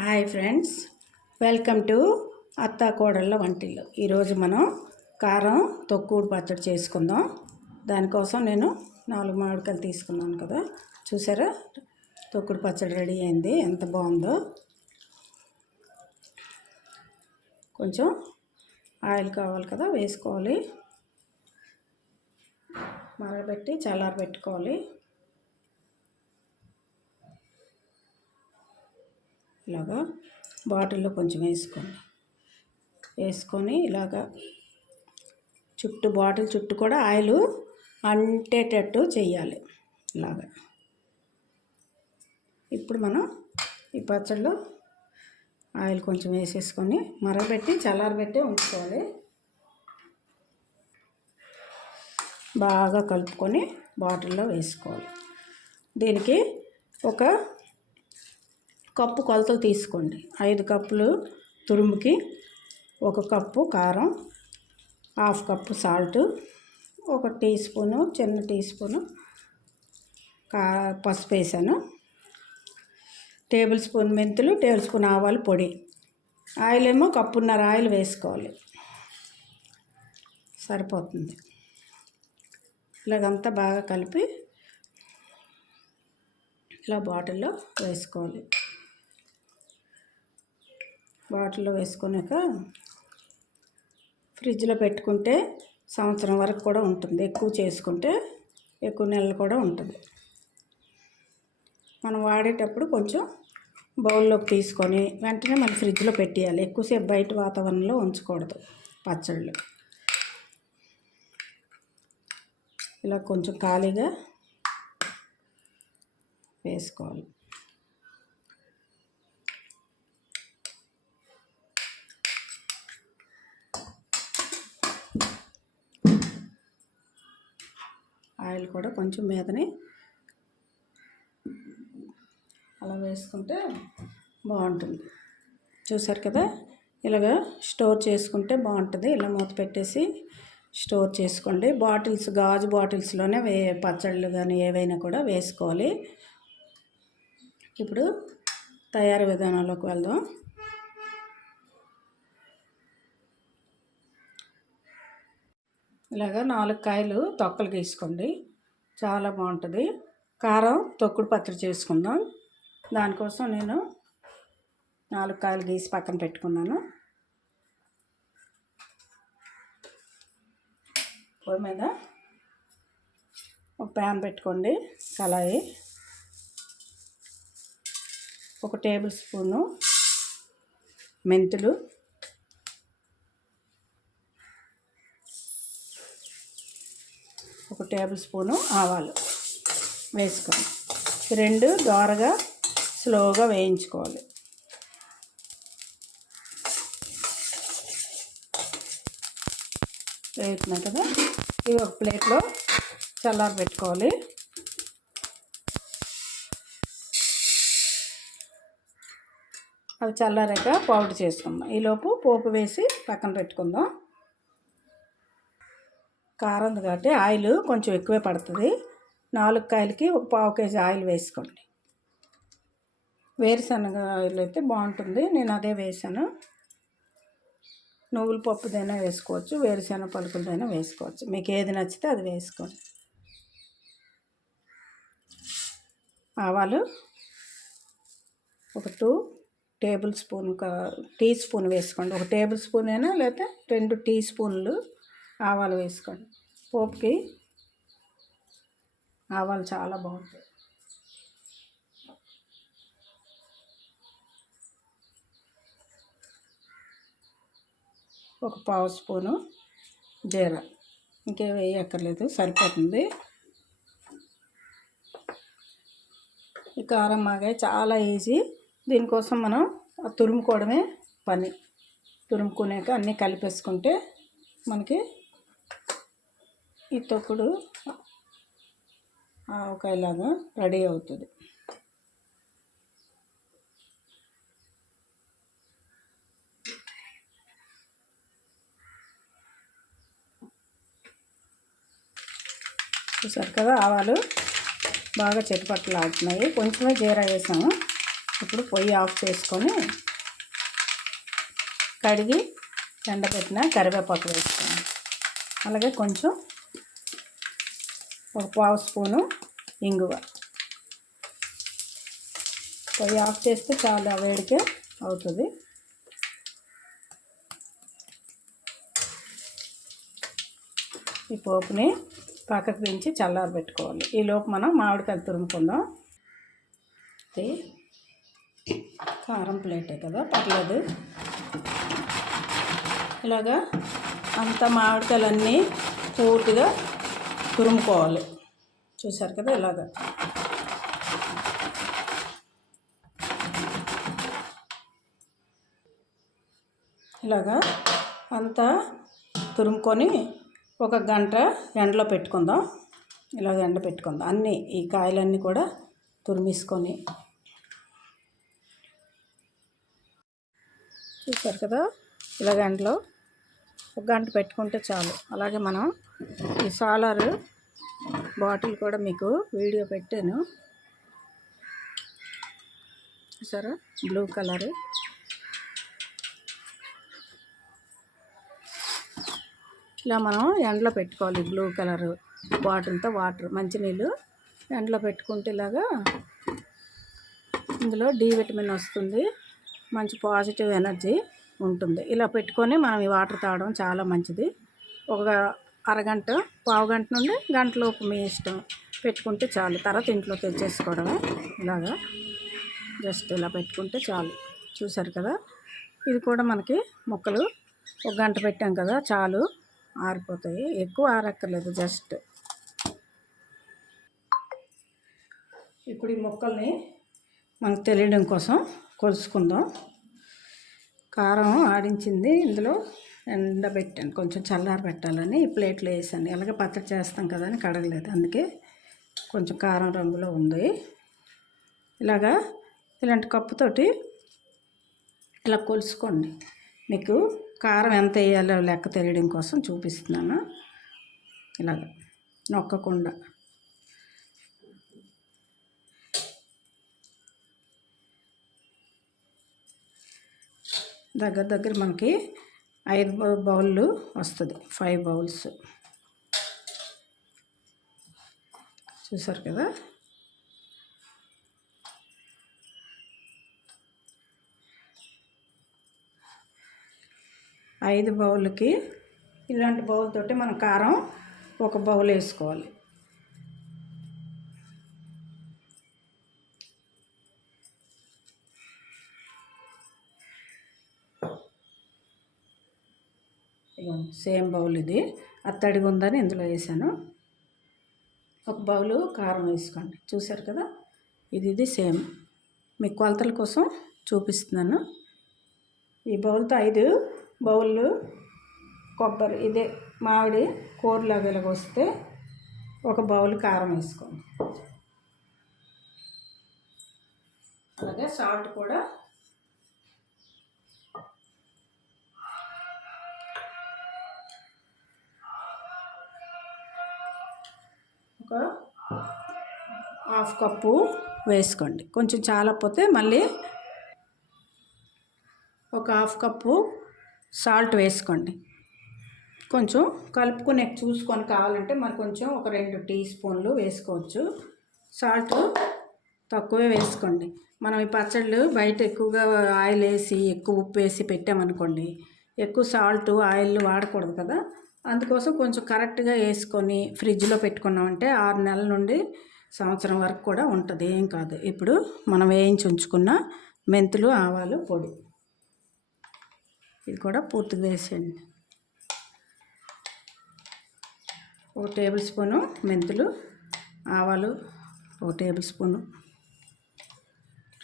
Hi friends, welcome to అత్తా కోడళ్ళ వంటిల్లు. ఈరోజు మనం కారం తొక్కుడు పచ్చడి చేసుకుందాం. దానికోసం నేను 4 మామిడికాయలు తీసుకున్నాను కదా, చూసారా? తొక్కుడు పచ్చడి రెడీ అయింది. ఎంత బాగుందో. కొంచెం ఆయిల్ కావాలి కదా, వేసుకోవాలి. మరగబెట్టి చల్లారబెట్టుకోవాలి. ఇలాగా బాటిల్లో కొంచెం వేసుకొని ఇలాగా బాటిల్ చుట్టూ కూడా ఆయిల్ అంటేటట్టు చేయాలి. ఇలాగా ఇప్పుడు మనం ఈ పచ్చడిలో ఆయిల్ కొంచెం వేసేసుకొని మరగబెట్టి చల్లారబెట్టి ఉంచుకోవాలి. బాగా కలుపుకొని బాటిల్లో వేసుకోవాలి. దీనికి ఒక కప్పు కొలతలు తీసుకోండి. 5 కప్పులు తురుముకి 1 కప్పు కారం, 1/2 కప్పు సాల్ట్, 1 టీ స్పూను చిన్న టీ స్పూను పసుపు వేసాను, టేబుల్ స్పూన్ మెంతులు, టేబుల్ స్పూన్ ఆవాలు పొడి. ఆయిల్ ఏమో 1.5 కప్పు ఆయిల్ వేసుకోవాలి, సరిపోతుంది. ఇలాగంతా బాగా కలిపి ఇలా బాటిల్లో వేసుకోవాలి. బాటిల్లో వేసుకున్నాక ఫ్రిడ్జ్లో పెట్టుకుంటే సంవత్సరం వరకు కూడా ఉంటుంది. ఎక్కువ చేసుకుంటే ఎక్కువ నెలలు కూడా ఉంటుంది. మనం వాడేటప్పుడు కొంచెం బౌల్లోకి తీసుకొని వెంటనే మన ఫ్రిడ్జ్లో పెట్టేయాలి. ఎక్కువసేపు బయట వాతావరణంలో ఉంచకూడదు. పచ్చళ్ళు ఇలా కొంచెం ఖాళీగా వేసుకోవాలి. ఆయిల్ కూడా కొంచెం మీదనే అలా వేసుకుంటే బాగుంటుంది. చూసారు కదా, ఇలాగ స్టోర్ చేసుకుంటే బాగుంటుంది. ఇలా మూత పెట్టేసి స్టోర్ చేసుకోండి. బాటిల్స్, గాజు బాటిల్స్లోనే పచ్చళ్ళు కానీ ఏవైనా కూడా వేసుకోవాలి. ఇప్పుడు తయారీ విధానంలోకి వెళ్దాం. ఇలాగ 4 కాయలు తొక్కలు తీసుకోండి, చాలా బాగుంటుంది. కారం తొక్కుడు పచ్చడి చేసుకుందాం. దానికోసం నేను 4 కాయలు గీసి పక్కన పెట్టుకున్నాను. పొయ్యి మీద ఒక ప్యాన్ పెట్టుకోండి. కళాయి, 1 టేబుల్ స్పూను మెంతులు, 1 టేబుల్ స్పూను ఆవాలు వేసుకోండి. 2 దోరగా స్లోగా వేయించుకోవాలి. వేస్తున్నాయి కదా, ఇవి ఒక ప్లేట్లో చల్లారబెట్టుకోవాలి. అవి చల్లారాక పౌడర్ చేసుకుందాం. ఈలోపు పోపు వేసి పక్కన పెట్టుకుందాం. కారం కాబట్టి ఆయిల్ కొంచెం ఎక్కువే పడుతుంది. 4 కాయలకి 1/4 కేజీ ఆయిల్ వేసుకోండి. వేరుశనగ ఆయిల్ అయితే బాగుంటుంది, నేను అదే వేసాను. నువ్వుల పప్పుదైనా వేసుకోవచ్చు, వేరుశనగ పలుకులదైనా వేసుకోవచ్చు. మీకు ఏది నచ్చితే అది వేసుకోండి. ఆవాలు 2 టేబుల్ స్పూన్, టీ స్పూన్ వేసుకోండి. 1 టేబుల్ స్పూన్ అయినా లేకపోతే 2 టీ స్పూన్లు ఆవాలు వేసుకోండి. పోపుకి ఆవాలు చాలా బాగుంటాయి. ఒక 1/2 స్పూను జీరా, ఇంకేం వేయక్కర్లేదు, సరిపోతుంది. ఈ కారం మాగాయ చాలా ఈజీ. దీనికోసం మనం తురుముకోవడమే పని. తురుముకునేక అన్నీ కలిపేసుకుంటే మనకి ఈ తొక్కుడు ఆవకాయలాగా రెడీ అవుతుంది. చూసారు కదా, ఆవాలు బాగా చెట్టుపట్టలు ఆడుతున్నాయి. కొంచెమే జీరా వేసాము. ఇప్పుడు పొయ్యి ఆఫ్ చేసుకొని కడిగి ఎండబెట్టిన కరివేపాకు వేసుకోండి. అలాగే కొంచెం ఒక పావు స్పూను ఇంగువ. పొయ్యి ఆఫ్ చేస్తే చాలా వేడికే అవుతుంది. ఈ పోపుని పక్కకు దించి చల్లారబెట్టుకోవాలి. ఈలోపు మనం మామిడికాయలు తురుముకుందాం. కారం ప్లేటే కదా, పర్లేదు. ఇలాగా అంతా మామిడికాయలన్నీ పూర్తిగా తురుముకోవాలి. చూసారు కదా, ఇలాగా అంతా తురుముకొని ఒక గంట ఎండలో పెట్టుకుందాం. ఇలాగ ఎండ పెట్టుకుందాం. అన్నీ ఈ కాయలన్నీ కూడా తురిమేసుకొని. చూసారు కదా, ఇలాగ ఎండలో ఒక గంట పెట్టుకుంటే చాలు. అలాగే మనం ఈ సాలార్ బాటిల్ కూడా మీకు వీడియో పెట్టాను, చూసారా, బ్లూ కలర్. ఇలా మనం ఎండలో పెట్టుకోవాలి. బ్లూ కలర్ బాటిల్తో వాటర్ మంచినీళ్ళు ఎండలో పెట్టుకుంటే ఇలాగా ఇందులో డి విటమిన్ వస్తుంది, మంచి పాజిటివ్ ఎనర్జీ ఉంటుంది. ఇలా పెట్టుకొని మనం ఈ వాటర్ తాగడం చాలా మంచిది. ఒక అరగంట, పావు గంట నుండి గంటలోపు మీ ఇష్టం పెట్టుకుంటే చాలు. తర్వాత ఇంట్లో తెచ్చేసుకోవడమే. ఇలాగా జస్ట్ ఇలా పెట్టుకుంటే చాలు. చూసారు కదా, ఇది కూడా మనకి ముక్కలు ఒక గంట పెట్టాం కదా, చాలు, ఆరిపోతాయి. ఎక్కువ ఆరక్కర్లేదు, జస్ట్. ఇప్పుడు ఈ ముక్కల్ని మనకు తెలియడం కోసం కొలుసుకుందాం. కారం ఆడించింది ఇందులో ఎండబెట్టాను, కొంచెం చల్లారి పెట్టాలని ఈ ప్లేట్లో వేసాను. అలాగే పచ్చడి చేస్తాం కదా అని కడగలేదు, అందుకే కొంచెం కారం రంగులో ఉంది. ఇలాగా ఇలాంటి కప్పుతోటి ఇలా కొలుసుకోండి. మీకు కారం ఎంత వేయాలో లెక్క తెలియడం కోసం చూపిస్తున్నాను. ఇలాగ నొక్కకుండా దగ్గర మనకి 5 బౌళ్ళు వస్తుంది, 5 బౌల్స్. చూసారు కదా, ఐదు బౌల్కి ఇలాంటి బౌల్ తోటి మనం కారం ఒక బౌల్ వేసుకోవాలి. సేమ్ బౌల్ ఇది, అత్తడిగా ఉందని ఇందులో వేసాను. ఒక బౌలు కారం వేసుకోండి. చూసారు కదా, ఇది సేమ్. మీ కొలతల కోసం చూపిస్తున్నాను. ఈ బౌల్తో 5 బౌళ్ళు కొబ్బరి, ఇదే మామిడి కూరలాగా ఇలాగ వస్తే ఒక బౌల్ కారం వేసుకోండి. అలాగే సాల్ట్ కూడా ఒక 1/2 కప్పు వేసుకోండి. కొంచెం చాలకపోతే మళ్ళీ ఒక 1/2 కప్పు సాల్ట్ వేసుకోండి. కొంచెం కలుపుకొని చూసుకొని కావాలంటే మరి కొంచెం ఒక 2 టీ స్పూన్లు వేసుకోవచ్చు. సాల్ట్ తక్కువే వేసుకోండి. మనం ఈ పచ్చళ్ళు బయట ఎక్కువగా ఆయిల్ వేసి ఎక్కువ ఉప్పు వేసి పెట్టామనుకోండి, ఎక్కువ సాల్ట్ ఆయిల్ వాడకూడదు కదా, అందుకోసం కొంచెం కరెక్ట్గా వేసుకొని ఫ్రిడ్జ్లో పెట్టుకున్నామంటే 6 నెలల నుండి సంవత్సరం వరకు కూడా ఉంటుంది, ఏం కాదు. ఇప్పుడు మనం వేయించి ఉంచుకున్న మెంతులు, ఆవాలు పొడి ఇది కూడా పూర్తిగా వేసేయండి. 1 టేబుల్ స్పూను మెంతులు, ఆవాలు 1 టేబుల్ స్పూను,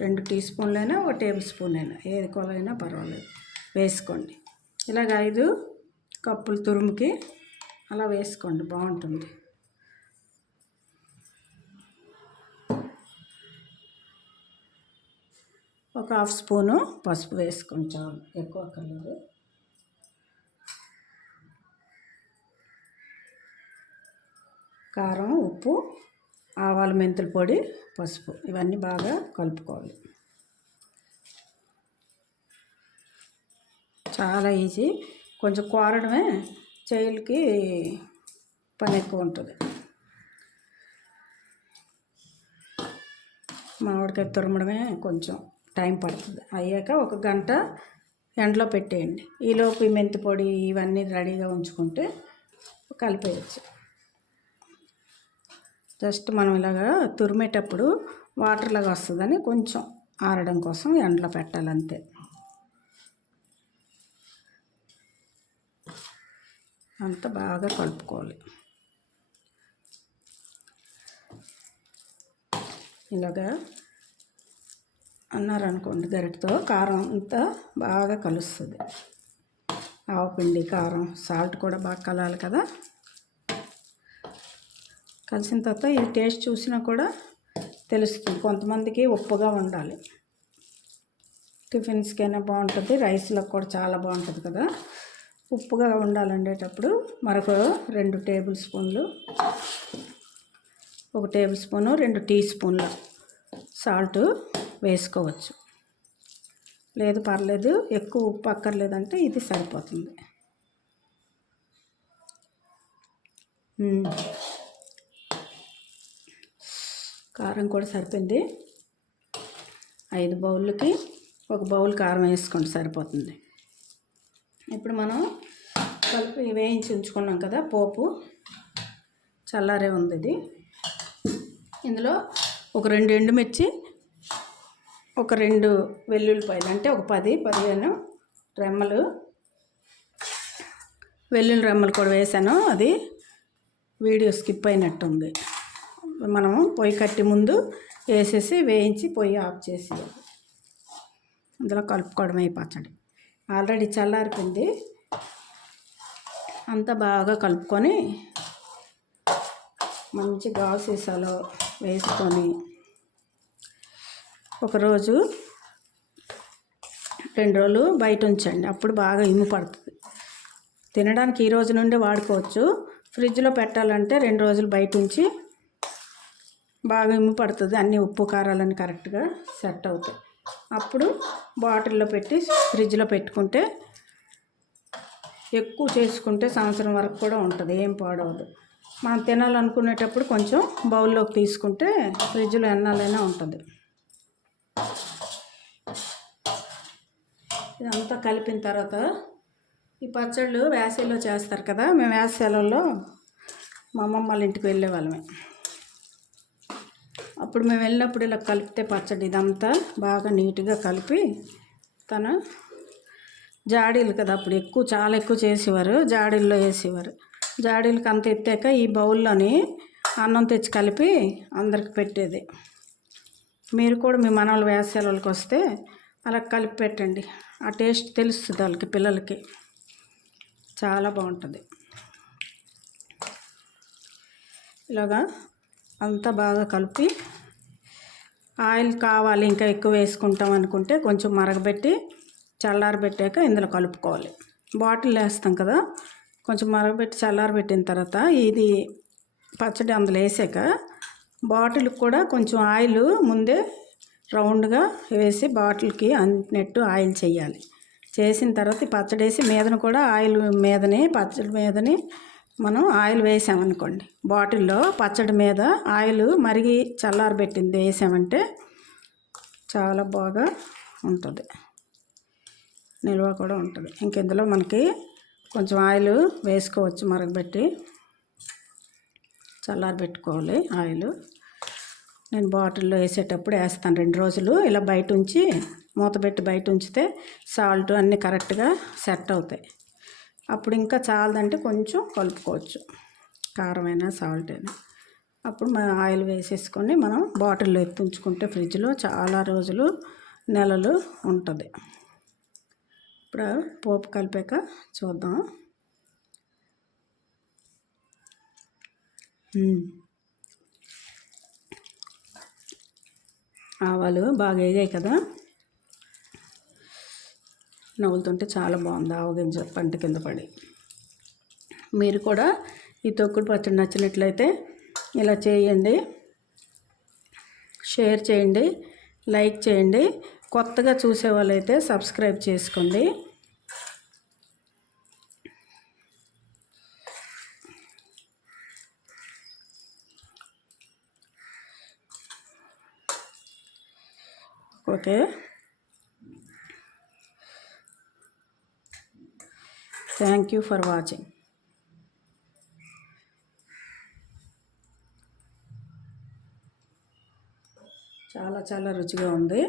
2 టీ స్పూన్లైనా 1 టేబుల్ స్పూన్ అయినా, ఏది కొలైనా పర్వాలేదు వేసుకోండి. ఇలాగ 5 కప్పులు తురుముకి అలా వేసుకోండి, బాగుంటుంది. ఒక 1/2 స్పూను పసుపు వేసుకొని చాలు, ఎక్కువ అక్కర్లేదు. కారం, ఉప్పు, ఆవాలు, మెంతుల పొడి, పసుపు ఇవన్నీ బాగా కలుపుకోవాలి. చాలా ఈజీ. కొంచెం కోరడమే చేయిలకి పని ఎక్కువ ఉంటుంది. మామిడికాయ తురమడమే కొంచెం టైం పడుతుంది. అయ్యాక ఒక గంట ఎండలో పెట్టేయండి. ఈలోపు మెంతి పొడి ఇవన్నీ రెడీగా ఉంచుకుంటే కలిపేయచ్చు. జస్ట్ మనం ఇలాగా తురిమేటప్పుడు వాటర్ లాగా వస్తుందని కొంచెం ఆరడం కోసం ఎండలో పెట్టాలంతే. అంతా బాగా కలుపుకోవాలి. ఇలాగా అన్నారనుకోండి గరిటతో కారం అంతా బాగా కలుస్తుంది. ఆవపిండి, కారం, సాల్ట్ కూడా బాగా కలాలి కదా. కలిసిన తర్వాత ఈ టేస్ట్ చూసినా కూడా తెలుస్తుంది. కొంతమందికి ఉప్పుగా ఉండాలి. టిఫిన్స్కైనా బాగుంటుంది, రైస్లో కూడా చాలా బాగుంటుంది కదా. ఉప్పుగా ఉండాలండేటప్పుడు మరొక 2 టేబుల్ స్పూన్లు, 1 టేబుల్ స్పూను 2 టీ స్పూన్ల సాల్ట్ వేసుకోవచ్చు. లేదు పర్లేదు, ఎక్కువ ఉప్పు అక్కర్లేదంటే ఇది సరిపోతుంది. కారం కూడా సరిపోయింది. 5 బౌళ్ళకి 1 బౌల్ కారం వేసుకోండి, సరిపోతుంది. ఇప్పుడు మనం కలిపి వేయించి ఉంచుకున్నాం కదా పోపు, చల్లారే ఉంది ఇది. ఇందులో ఒక 2 ఎండుమిర్చి, ఒక 2 వెల్లుల్లిపాయలు, అంటే ఒక 10-15 రెమ్మలు వెల్లుల్లి రెమ్మలు కూడా వేసాను. అది వీడియో స్కిప్ అయినట్టుంది. మనము పొయ్యి కట్టి ముందు వేసేసి వేయించి పొయ్యి ఆఫ్ చేసి అందులో కలుపుకోవడమే పచ్చడి. ఆల్రెడీ చల్లారిపోయింది. అంతా బాగా కలుపుకొని మంచి గాజు సీసాలో వేసుకొని ఒకరోజు 2 రోజులు బయట ఉంచండి. అప్పుడు బాగా ఇమ్ము పడుతుంది. తినడానికి ఈ రోజు నుండి వాడుకోవచ్చు. ఫ్రిడ్జ్లో పెట్టాలంటే 2 రోజులు బయట ఉంచి బాగా ఇమ్ము పడుతుంది. అన్ని ఉప్పు కారాలని కరెక్ట్గా సెట్ అవుతాయి. అప్పుడు బాటిల్లో పెట్టి ఫ్రిడ్జ్లో పెట్టుకుంటే ఎక్కువ చేసుకుంటే సంవత్సరం వరకు కూడా ఉంటుంది, ఏం పాడవదు. మనం తినాలనుకునేటప్పుడు కొంచెం బౌల్లోకి తీసుకుంటే ఫ్రిడ్జ్లో ఎన్నాళ్ళైనా ఉంటుంది. ఇదంతా కలిపిన తర్వాత ఈ పచ్చళ్ళు వేసవిలో చేస్తారు కదా. మేము వేసవి సెలవుల్లో మా అమ్మమ్మ వాళ్ళ ఇంటికి వెళ్ళేవాళ్ళమే. అప్పుడు మేము వెళ్ళినప్పుడు ఇలా కలిపితే పచ్చడి ఇదంతా బాగా నీట్గా కలిపి, తన జాడీలు కదా అప్పుడు చాలా ఎక్కువ చేసేవారు, జాడీల్లో వేసేవారు. జాడీలకు అంత ఎత్తాక ఈ బౌల్లోని అన్నం తెచ్చి కలిపి అందరికి పెట్టేది. మీరు కూడా మీ మనవలు వేసవి సెలవులకు వస్తే అలా కలిపి పెట్టండి. ఆ టేస్ట్ తెలుస్తుంది వాళ్ళకి, పిల్లలకి చాలా బాగుంటుంది. ఇలాగా అంతా బాగా కలిపి ఆయిల్ కావాలి ఇంకా ఎక్కువ వేసుకుంటాం అనుకుంటే కొంచెం మరగబెట్టి చల్లారబెట్టాక ఇందులో కలుపుకోవాలి. బాటిల్ వేస్తాం కదా, కొంచెం మరగబెట్టి చల్లారబెట్టిన తర్వాత ఇది పచ్చడి అందులో వేసాక బాటిల్కి కూడా కొంచెం ఆయిల్ ముందే రౌండ్గా వేసి బాటిల్కి అంటినట్టు ఆయిల్ చేయాలి. చేసిన తర్వాత పచ్చడి వేసి మీదన కూడా ఆయిల్ మీదనే, పచ్చడి మీదని మనం ఆయిల్ వేసామనుకోండి, బాటిల్లో పచ్చడి మీద ఆయిల్ మరిగి చల్లారబెట్టింది వేసామంటే చాలా బాగా ఉంటుంది, నిల్వ కూడా ఉంటుంది. ఇంకెందులో మనకి కొంచెం ఆయిల్ వేసుకోవచ్చు, మరగబెట్టి చల్లారబెట్టుకోవాలి ఆయిల్. నేను బాటిల్లో వేసేటప్పుడు వేస్తాను 2 రోజులు ఇలా బయట ఉంచి, మూతపెట్టి బయట ఉంచితే సాల్ట్ అన్నీ కరెక్ట్గా సెట్ అవుతాయి. అప్పుడు ఇంకా చాలదంటే కొంచెం కలుపుకోవచ్చు, కారమైనా సాల్ట్ అయినా. అప్పుడు మనం ఆయిల్ వేసేసుకొని మనం బాటిల్లో ఎత్తి ఉంచుకుంటే ఫ్రిడ్జ్లో చాలా రోజులు, నెలలు ఉంటుంది. ఇప్పుడు పోపు కలిపాక చూద్దాం. ఆవాలు బాగా వేగాయి కదా, నవ్వులుతుంటే చాలా బాగుంది. ఆవగింజ పంట కింద పడి. మీరు కూడా ఈ తొక్కుడు పచ్చడి నచ్చినట్లయితే ఇలా చేయండి, షేర్ చేయండి, లైక్ చేయండి. కొత్తగా చూసే వాళ్ళైతే సబ్స్క్రైబ్ చేసుకోండి. Okay, thank you for watching. చాలా చాలా రుచిగా ఉంది.